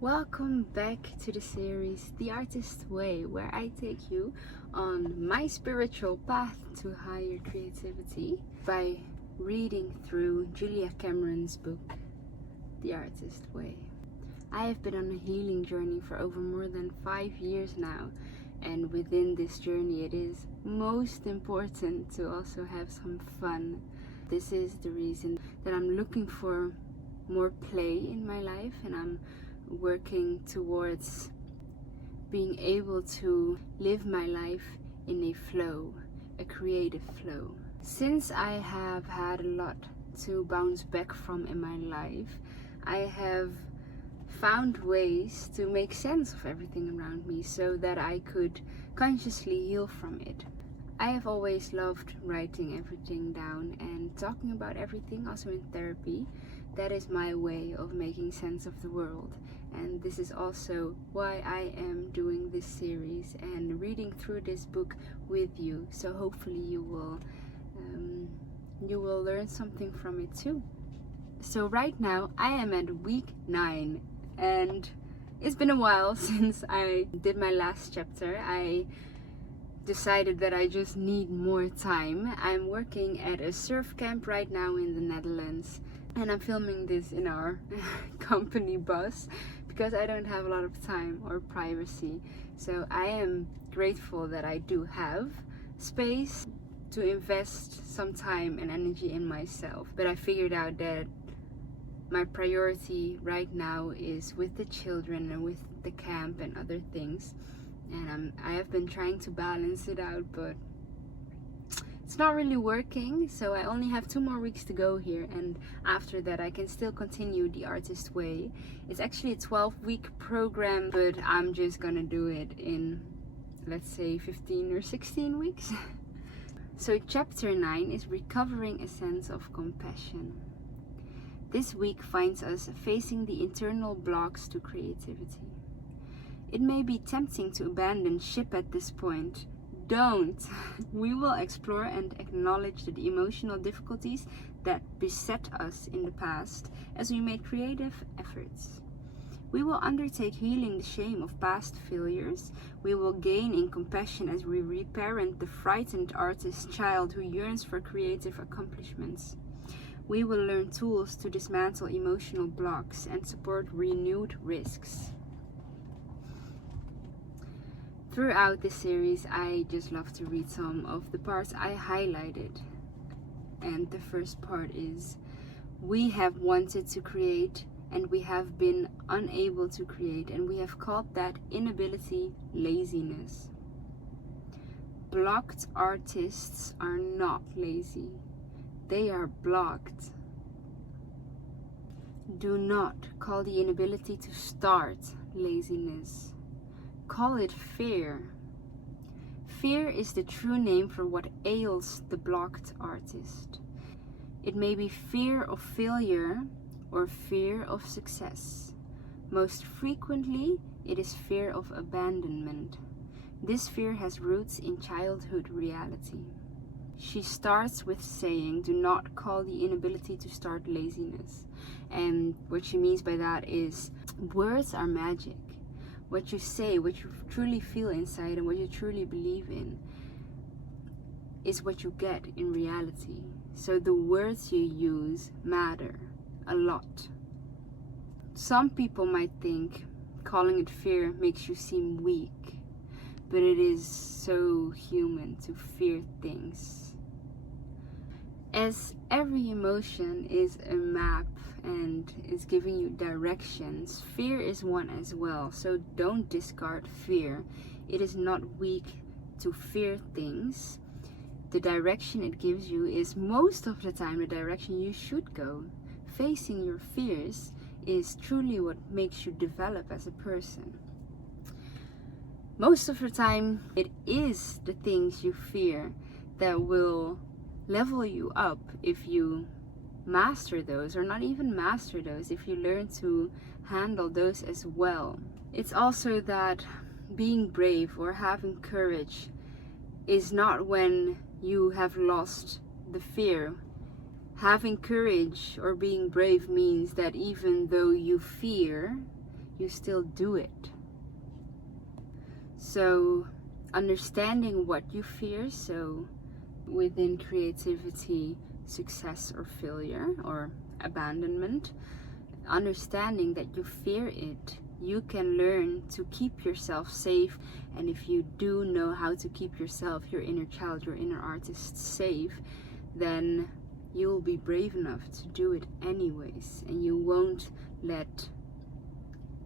Welcome back to the series The Artist Way, where I take you on my spiritual path to higher creativity by reading through Julia Cameron's book The Artist Way. I have been on a healing journey for over more than 5 years now, and within this journey it is most important to also have some fun. This is the reason that I'm looking for more play in my life, and I'm working towards being able to live my life in a flow, a creative flow. Since I have had a lot to bounce back from in my life, I have found ways to make sense of everything around me so that I could consciously heal from it. I have always loved writing everything down and talking about everything, also in therapy. That is my way of making sense of the world, and this is also why I am doing this series and reading through this book with you, so hopefully you will learn something from it too. So right now I am at week 9, and it's been a while since I did my last chapter. I decided that I just need more time. I'm working at a surf camp right now in the Netherlands, and I'm filming this in our company bus because I don't have a lot of time or privacy. So I am grateful that I do have space to invest some time and energy in myself. But I figured out that my priority right now is with the children and with the camp and other things. And I have been trying to balance it out, but it's not really working. So I only have 2 more weeks to go here, and after that I can still continue the Artist Way. It's actually a 12-week program, but I'm just gonna do it in, let's say, 15 or 16 weeks. So chapter 9 is recovering a sense of compassion. This week finds us facing the internal blocks to creativity. It may be tempting to abandon ship at this point. Don't! We will explore and acknowledge the emotional difficulties that beset us in the past as we make creative efforts. We will undertake healing the shame of past failures. We will gain in compassion as we reparent the frightened artist child who yearns for creative accomplishments. We will learn tools to dismantle emotional blocks and support renewed risks. Throughout this series, I just love to read some of the parts I highlighted. And the first part is, we have wanted to create and we have been unable to create, and we have called that inability laziness. Blocked artists are not lazy. They are blocked. Do not call the inability to start laziness. Call it fear. Fear is the true name for what ails the blocked artist. It may be fear of failure or fear of success. Most frequently, it is fear of abandonment. This fear has roots in childhood reality. She starts with saying, do not call the inability to start laziness. And what she means by that is, words are magic. What you say, what you truly feel inside, and what you truly believe in is what you get in reality. So the words you use matter a lot. Some people might think calling it fear makes you seem weak, but it is so human to fear things. As every emotion is a map and is giving you directions, fear is one as well. So don't discard fear. It is not weak to fear things. The direction it gives you is most of the time the direction you should go. Facing your fears is truly what makes you develop as a person. Most of the time it is the things you fear that will level you up if you master those, or not even master those, if you learn to handle those as well. It's also that being brave or having courage is not when you have lost the fear. Having courage or being brave means that even though you fear, you still do it. So understanding what you fear, so within creativity, success or failure or abandonment, understanding that you fear it, you can learn to keep yourself safe. And if you do know how to keep yourself, your inner child, your inner artist safe, then you'll be brave enough to do it anyways, and you won't let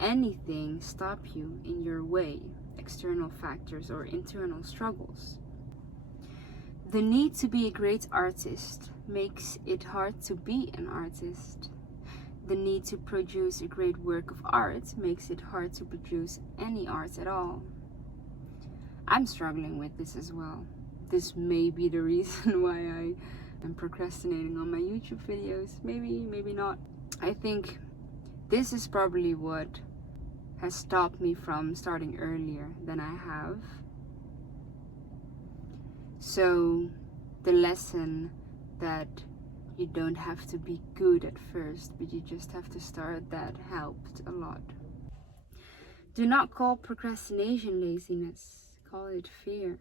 anything stop you in your way, external factors or internal struggles. The need to be a great artist makes it hard to be an artist. The need to produce a great work of art makes it hard to produce any art at all. I'm struggling with this as well. This may be the reason why I am procrastinating on my YouTube videos. Maybe not. I think this is probably what has stopped me from starting earlier than I have. So the lesson that you don't have to be good at first, but you just have to start, that helped a lot. Do not call procrastination laziness, call it fear.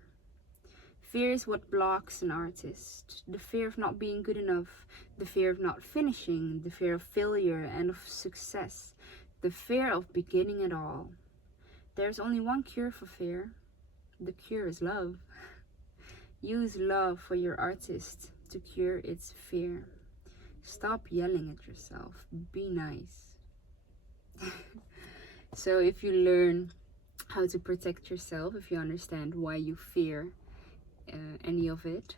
Fear is what blocks an artist. The fear of not being good enough, the fear of not finishing, the fear of failure and of success, the fear of beginning at all. There's only one cure for fear. The cure is love. Use love for your artist to cure its fear. Stop yelling at yourself. Be nice. So if you learn how to protect yourself, if you understand why you fear any of it,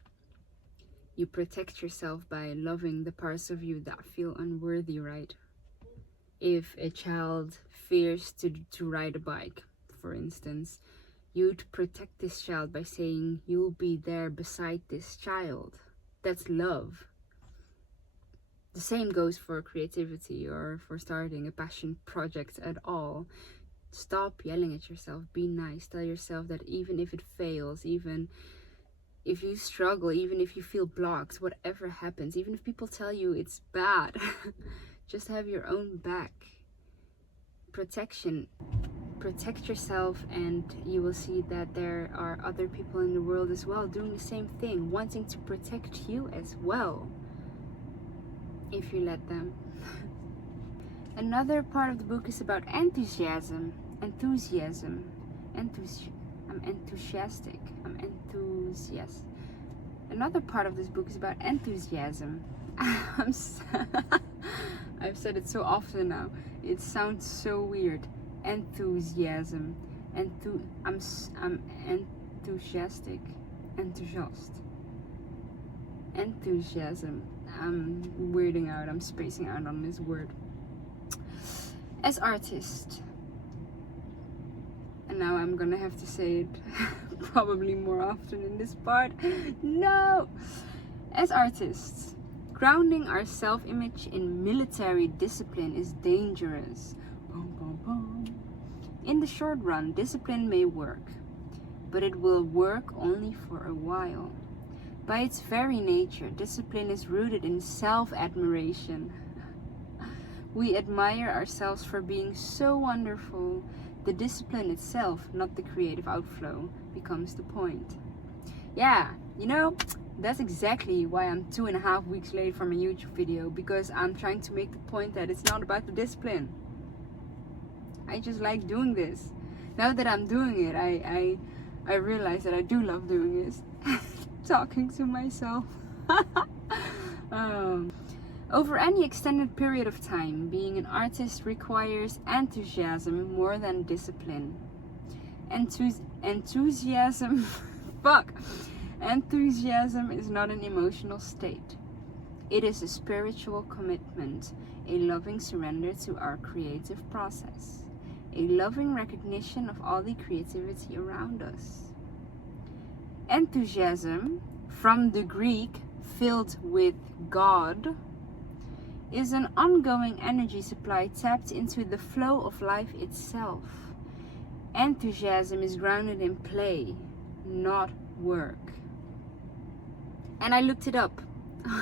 you protect yourself by loving the parts of you that feel unworthy, right? If a child fears to ride a bike, for instance, you'd protect this child by saying you'll be there beside this child. That's love. The same goes for creativity or for starting a passion project at all. Stop yelling at yourself. Be nice. Tell yourself that even if it fails, even if you struggle, even if you feel blocked, whatever happens, even if people tell you it's bad, just have your own back. Protection. Protect yourself, and you will see that there are other people in the world as well doing the same thing, wanting to protect you as well, if you let them. Another part of the book is about enthusiasm. I'm enthusiastic. Another part of this book is about enthusiasm. I've said it so often now. It sounds so weird. Enthusiasm. I'm enthusiastic. Enthusiasm. I'm weirding out. I'm spacing out on this word. As artist. And now I'm gonna have to say it probably more often in this part. No! As artists, grounding our self-image in military discipline is dangerous. In the short run, discipline may work, but it will work only for a while. By its very nature, discipline is rooted in self-admiration. We admire ourselves for being so wonderful. The discipline itself, not the creative outflow, becomes the point. Yeah, you know, that's exactly why I'm 2.5 weeks late from a YouTube video, because I'm trying to make the point that it's not about the discipline. I just like doing this. Now that I'm doing it, I realize that I do love doing this. Talking to myself. Over any extended period of time, being an artist requires enthusiasm more than discipline. Enthusiasm Enthusiasm is not an emotional state. It is a spiritual commitment, a loving surrender to our creative process, a loving recognition of all the creativity around us. Enthusiasm, from the Greek filled with God, is an ongoing energy supply tapped into the flow of life itself. Enthusiasm is grounded in play, not work. And I looked it up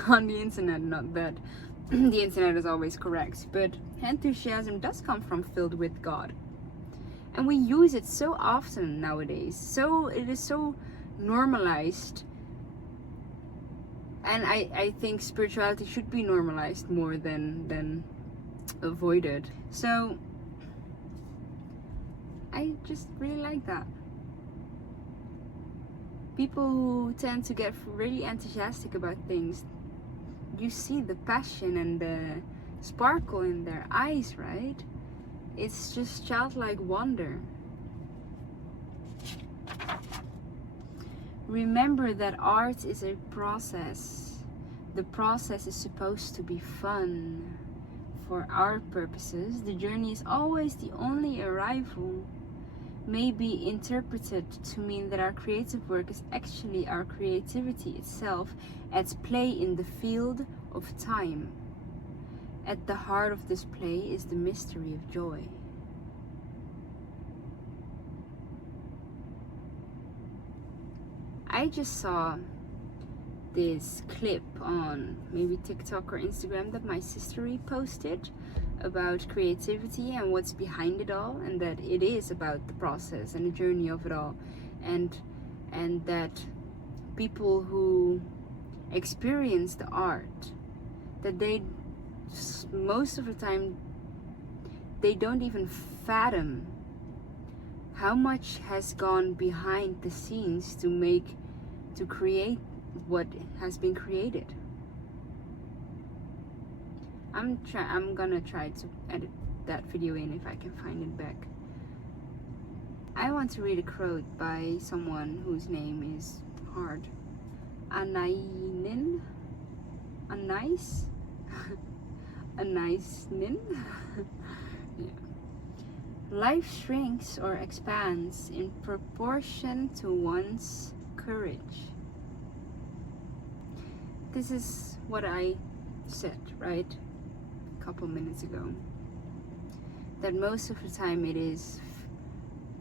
on the internet, not that the internet is always correct, but enthusiasm does come from filled with God. And we use it so often nowadays. So it is so normalized. And I think spirituality should be normalized more than avoided. So I just really like that. People who tend to get really enthusiastic about things, you see the passion and the sparkle in their eyes, right? It's just childlike wonder. Remember that art is a process. The process is supposed to be fun. For our purposes, the journey is always the only arrival. May be interpreted to mean that our creative work is actually our creativity itself at play in the field of time. At the heart of this play is the mystery of joy. I just saw this clip on maybe TikTok or Instagram that my sister reposted about creativity and what's behind it all, and that it is about the process and the journey of it all, and that people who experience the art, that they most of the time they don't even fathom how much has gone behind the scenes to create what has been created. I'm gonna try to edit that video in if I can find it back. I want to read a quote by someone whose name is hard. Anainin? Anais? Anaisnin? Yeah. Life shrinks or expands in proportion to one's courage. This is what I said, right? A couple minutes ago. That most of the time it is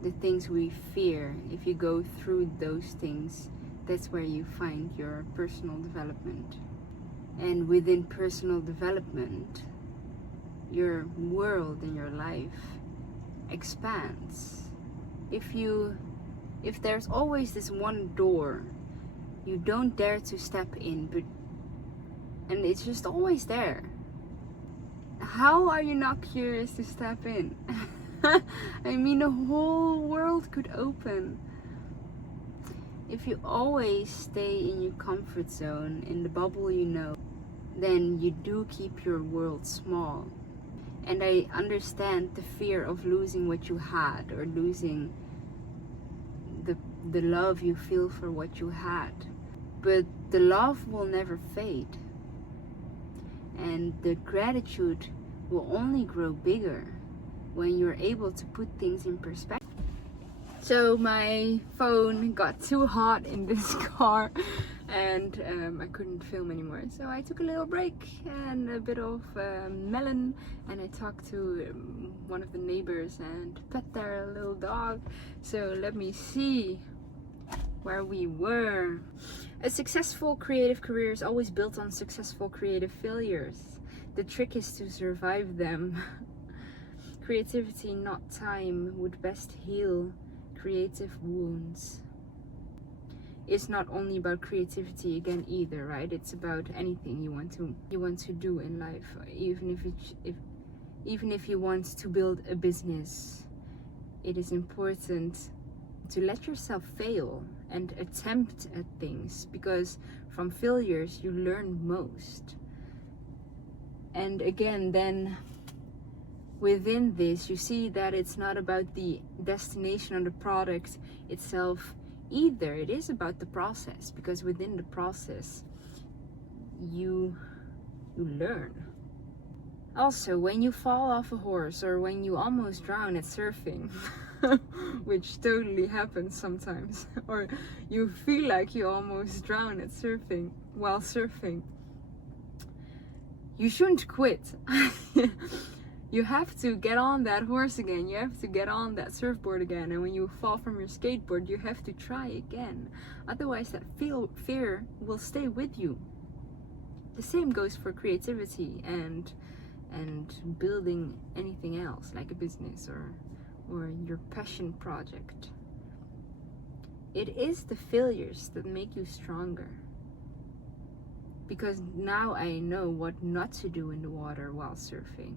the things we fear. If you go through those things, that's where you find your personal development. And within personal development, your world and your life expands. If there's always this one door you don't dare to step in, and it's just always there, how are you not curious to step in? I mean, the whole world could open. If you always stay in your comfort zone, in the bubble you know, then you do keep your world small. And I understand the fear of losing what you had, or losing the love you feel for what you had. But the love will never fade. And the gratitude will only grow bigger when you're able to put things in perspective. So my phone got too hot in this car, and I couldn't film anymore. So I took a little break and a bit of melon, and I talked to one of the neighbors and pet their little dog. So let me see where we were. A successful creative career is always built on successful creative failures. The trick is to survive them. Creativity, not time, would best heal creative wounds. It's not only about creativity again either, right? It's about anything you want to do in life. Even if you want to build a business, it is important to let yourself fail and attempt at things, because from failures you learn most. And again, then within this, you see that it's not about the destination or the product itself either. It is about the process, because within the process you learn. Also, when you fall off a horse, or when you almost drown at surfing, which totally happens sometimes, or you feel like you almost drown at surfing while surfing, you shouldn't quit. You have to get on that horse again. You have to get on that surfboard again. And when you fall from your skateboard, you have to try again. Otherwise, that fear will stay with you. The same goes for creativity and building anything else, like a business or your passion project. It is the failures that make you stronger. Because now I know what not to do in the water while surfing.